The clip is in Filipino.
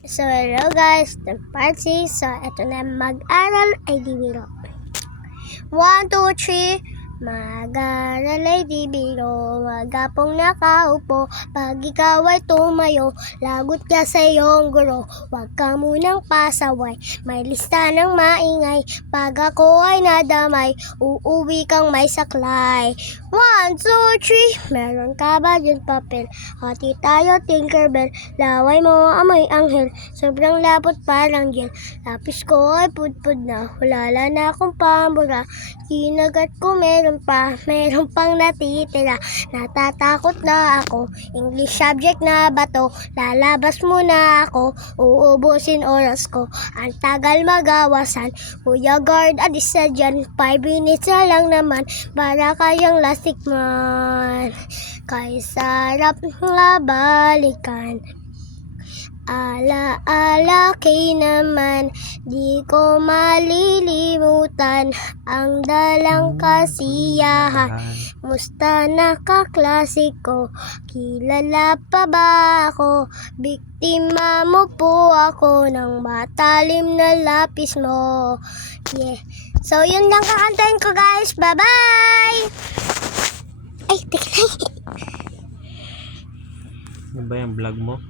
So, hello guys, the part 6. So, eto na, mag-aral ay di biro. 1, 2, 3. Mag-aral ay di biro, magapong nakaupo. Pag ikaw ay tumayo, lagot ka sa iyong guro. Huwag ka munang pasaway, may lista ng maingay. Pag ako ay nadamay, uuwi kang may saklay. 1, 2, 3. Meron ka ba dyan papel? Hati tayo, Tinkerbell. Laway mo, amoy anghel. Sobrang lapot parang gel. Lapis ko ay pudpud na, hulala na akong pambura. Kinagat ko meron pang natitira. Natatakot na ako, English subject na bato. Lalabas muna ako, uubusin oras ko. Ang tagal magawasan, Kuya Guard, alis na dyan. 5 minutes na lang naman, para kayang lastik man. Kay sarap nga balikan. Ala-ala kay naman, di ko malilimutan ang dalang kasiyahan. Musta na kaklase ko, kilala pa ba ako? Biktima mo po ako ng matalim na lapis mo. Yeah. So, yun lang kakantahin ko guys. Bye-bye! Ay, teka lang. Ano ba yung vlog mo?